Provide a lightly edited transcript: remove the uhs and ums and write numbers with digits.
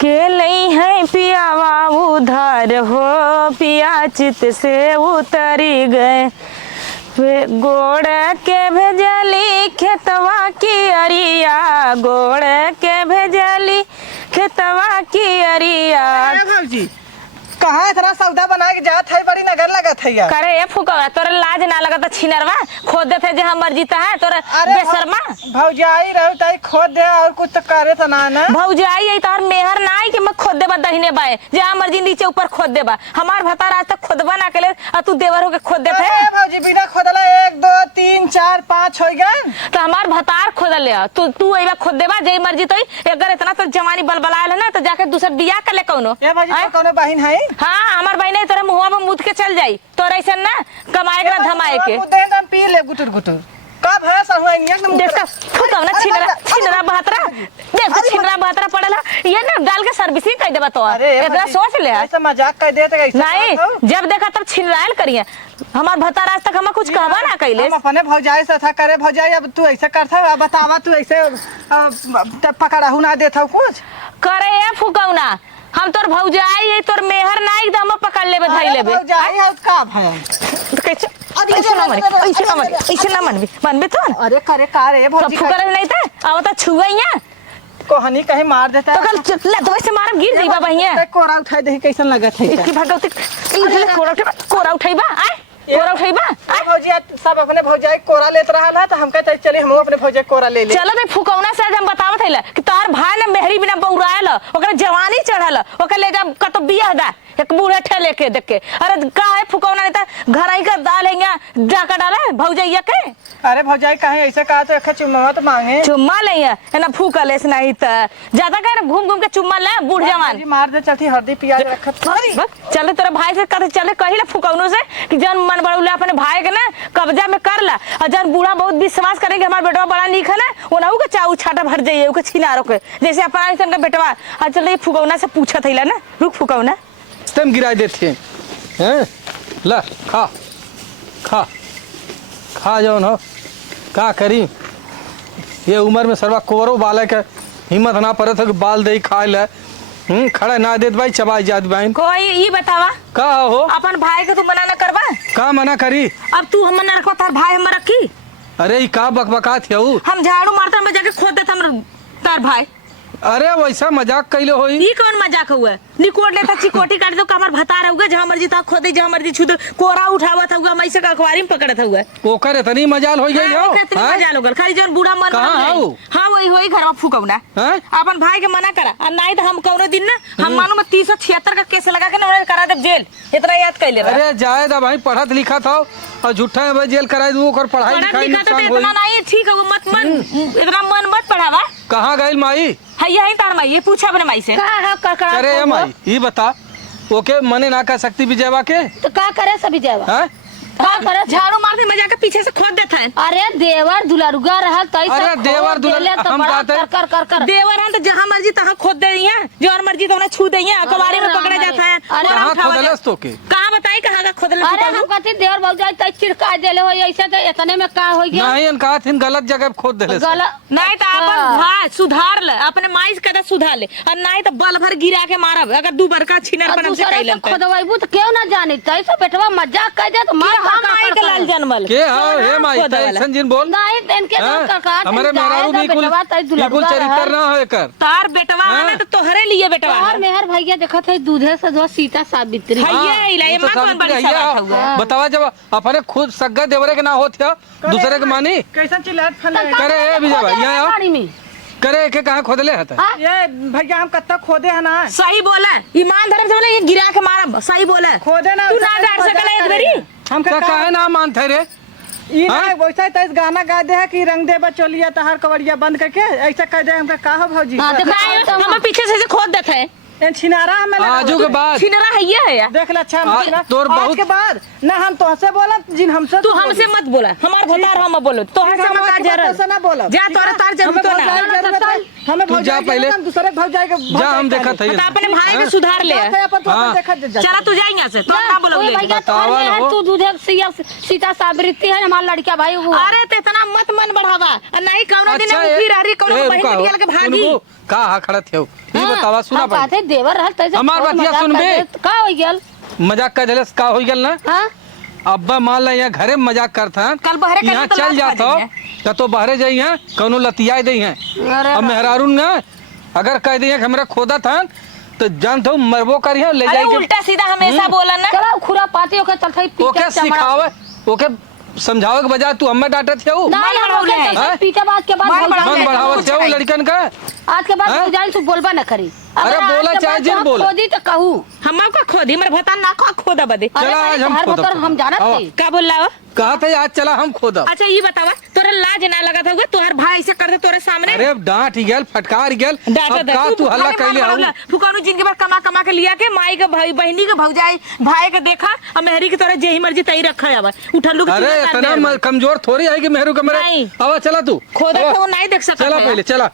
के नहीं है पियावा उधार हो पिया चित से उतरी गए गोड़ के भेजली खेतवा की अरिया गोड़ के भेजली खेतवा की अरिया। भाजी कहाँ इतना सौदा बना के जात है बड़ी नगर लगत है यार। करे फुकवा तोरा लाज ना लगता छिनरवा खोद देते जे हम मर्जी ता है तोरा बेशर्मा भौजाई रहो ताई खोद दे और कुछ तो करे तो ना भौजाई है तार मेहर ना आई कि मैं खोद देबा दहिने बाए जे मर्जी नीचे ऊपर खोद देबा हमार भतार आज तक खोदबा ना केले और तू देवर हो के खोद देते है। भौजी बिना खोदला 1 2 3 4 5 हो गए तो हमार भतार खोदल ले तू एबा खोद देबा जे मर्जी तो अगर इतना तो जवानी बलबलायल है ना तो जाके दूसर बियाह कर ले कौनो। ए भौजी तो कोनो बहन है? हां हमार बहन है तोरा मुंहवा में मुद के चल जाई तोरा ऐसा ना कमाए के ना धमाए के मुद्दे हम पी ले गुटुर गुटुर कब है सहुआनिया के देखा फुकाव ना छिनरा बहतरा देख छिनरा बहतरा पड़ला ये ना डाल के सर्विसिंग कर देबा तो एकरा सोच ले ऐसा मजाक कर देते कैसे नहीं जब देखा तब छिनरायल करिए हमार भतार आज तक हम कुछ कहबा ना कइले हम अपने भौजाई से था करे भौजाई अब तू ऐसे करथा अब बतावा तू ऐसे पकड़ाहू ना देथा कुछ करे ए फुकावना हम तोर भौजाई है तोर मेहर ना एकदम पकड़ लेबे धइ लेबे भौजाई है का है कैसे ऐसे ना मनबे तो अरे करे का रे भौजी फुकर नहीं था अब तो छुगैया कोहनी कहीं मार देता तो कल ले तो से मारब गिर जइबा बहिया कोरा उठाई दे कैसन लगत है इसकी भगवती कोरा उठाइबा आ कोरा उठाइबा आ भौजी सब अपने भौजाई कोरा लेत रहल है तो हम कहते चली हम अपने भौजाई कोरा ले ले चलो बे फुकौना से हम बतावत हैला कि तार भाई ने मेहरी बिना बौरायल ओकरा जवानी चढ़ल ओकरा ले जा कतो बियाह दा एक बूढ़े ठेले के देख के अरे का है फुकौना नहीं था घर आई का दाल है जाकर डाला भौजैया के अरे भौजाई कहे ऐसे कहा तो एक चुम्मा तो मांगे चुम्मा ले है ना फूकलेस नहीं त ज्यादा कर घूम घूम के चुम्मा ले बूढ़ जवान मार दे चलती हल्दी प्याज रखत चले तेरा भाई से कहते चले कही ला फुकौनो से कि जन मन बड़ौले अपने भाई के ना कब्जा में कर ला और जन बूढ़ा बहुत विश्वास करेंगे हमारा बेटवा बड़ा नीक है ना ओनाहू के चाऊ छाटा भर जाइए ओके छिनारो के जैसे अपना ऐसा का बेटवा आज चल ये फुकौना से पूछा थैला ना रुक फुकौना तुम गिरा देते हैं ला खा खा खा जाओ ना का करी ये उम्र में सर्वा कोरो बालक है हिम्मत ना पड़े तो बाल दे खाए ले खड़ा ना देत भाई चबा जात भाई कोई ये बतावा का हो अपन भाई के तू मना ना करवा का मना करी अब तू हम ना रखो तार भाई हम रखी अरे ई का बकबका थे हम झाड़ू मारता में जाके खोद देता हम तार भाई अरे वैसा मजाक कैले होई ई कौन मजाक हुआ निकोट लेता चिकोटी काट दो कमर भता रहूगा जहां मर्जी ता खोदे जहां मर्जी छुद कोरा उठावत हुआ मैं से अखबारी में पकड़त हुआ ओकर इतनी मजाल हो गई हो कितनी मजाल हो गल खाली जन बूढ़ा मन हां वही होई घर में फुकौना अपन भाई के मना करा और नहीं तो हम कौनो दिन ना हम मानो में 376 का केस लगा के ना करा दे जेल इतना याद कैले अरे जाए दा भाई पढ़त लिखा था और झूठा है जेल कराई दू ओकर पढ़ाई लिखाई नुकसान होई इतना नहीं ठीक है मत मन इतना मन मत पढ़ावा कहां गइल माई है यही तार माई ये पूछा अपने माई से का अरे माई ये बता ओके मने ना कर सकती विजयवा के तो का करे सब विजयवा हैं का करे झाड़ू मारते मजा के पीछे से खोद देता है अरे देवर दुलारुगा रहल तई अरे देवर दुलार हम कहते कर देवर हम तो जहां मर्जी तहां खोद दे दिया जो और मर्जी तो उन्हें छू दे दिया कबाड़ी में पकड़ा जाता है कहां खोदलस तो के कहां बताई कहां का खोदलस अरे हम कहते देवर भौजाई तई चिड़का देले हो ऐसे तो इतने में का हो गया नहीं इनका थिन गलत जगह खोद देले गलत नहीं तो अपन भाई सुधार ले अपने माई से कदा सुधार ले और नहीं तो बल भर गिरा के मारब अगर दू बरका छिनर पर हमसे कैलन खोदवाइबू तो क्यों ना जाने तई से बेटवा मजाक कर दे तो मार माई के लाल जनमल के हां हे माई तैसन जिन बोल नहीं इनके तो का हमारे मेहरारू बिल्कुल चरित्र ना हो एकर तार बेटवा ना तो तोहरे लिए बेटवा और मेहर भैया देखत है दूधे से जो सीता सावित्री भैया इलाए मां कौन बड़ी सवाल हुआ बतावा जब अपने खुद सग्गा देवरे के ना होत है दूसरे के मानी कैसा चिल्लात फल करे ए विजय भाई यहां पानी में करे के कहां खोदले हता ये भैया हम कत्ता खोदे है ना सही बोला ईमान धर्म से बोले ये गिरा के मारब सही बोला खोदे ना तू ना डाल सकला एक बेरी हम का काहे ना मानथे रे ई ना वैसा तइस गाना गा दे है कि रंग दे बचोलिया तहार कवड़िया बंद करके ऐसा कह दे हमका का हो भौजी हां तो हम पीछे से खोद देते हैं इन छिनारा हमें आजू के बाद छिनरा है ये देख ले अच्छा मतलब तोर आज बहुत के बाद ना हम तोहसे बोला जिन हमसे तू हमसे मत बोला हमार भतार हम बोलो तो हमसे मत ऐसा ना बोला जा तोरा तार जरूरत ना हमें तू जा भौजाई के पहले हम दूसरे भौजाई के जा हम देखा थे तो अपने भाई के सुधार ले हाँ। चला तू जा यहाँ से तो ना बोलो ओए भैया बतावल तोहरे है हो। तू दूधे सीता साबरिती है हमारा लड़का भाई वो अरे तो इतना मत मन बढ़ावा और नहीं कौनो दिन अच्छा, मुखी रही कौनो ए, बहन रुका के हो। बियाह के भागी सुनबो, का हा खड़ा थे ये हाँ, बतावा सुना हम पहले कहते देवर रहल तैसे हमार बहुत बतिया मजाक सुनबे। करते, का हो गेल मजाक का झलस का हो गल ना हां अब्बा मान ला यहाँ घरे में मजाक करता कल बहरे कहीं यहाँ तो चल लात जाता बाजी तो बहरे जाई हैं कौनो लतिया दे हैं अरे अब मेहरारून ना अगर कह दिए कि हमरा खोदा था तो जानते हो मरबो करी है ले अरे जाए उल्टा सीधा हमेशा बोला ना चला खुरा पाती ओके चलते ओके सिखावे ओके समझावे के बजाय तू हमें डांटत थे नहीं मन हम बढ़ाउले ओके हैं। चलते पीटे बात के बाद मन भौजाई बढ़ाउले मन हैं। बढ़ावत थे कुछ लड़कन का आज के बाद हाँ? भौजाई तू बोलबा न करी अरे बोला चाहे जिन बोला। खोदी तो कहू हम का खोदी मर भता ना खा खोदा बदे अरे चला, आज भाई, हम हर खोदब। बतर हम जानत आवा। थी का बोल रहा हो कहा था आज चला हम खोदा अच्छा ये बतावा तोरा लाज ना लगा था तोहर भाई ऐसे करते तोरे सामने अरे डांट गेल फटकार गेल डाटा अब का तू हल्ला कैले हूं फुकानु जिनके बार कमा कमा के लिया के माई के भाई बहनी के भौजाई भाई के देखा और मेहरी की तरह जेही मर्जी तई रखा है उठल्लू के अरे चूल्हा काट इतना दे। कमजोर थोड़ी है कि मेहरू कमरे नहीं। अब चला तू खोदा आवा। तो वो नहीं देख सकता चला है। पहले चला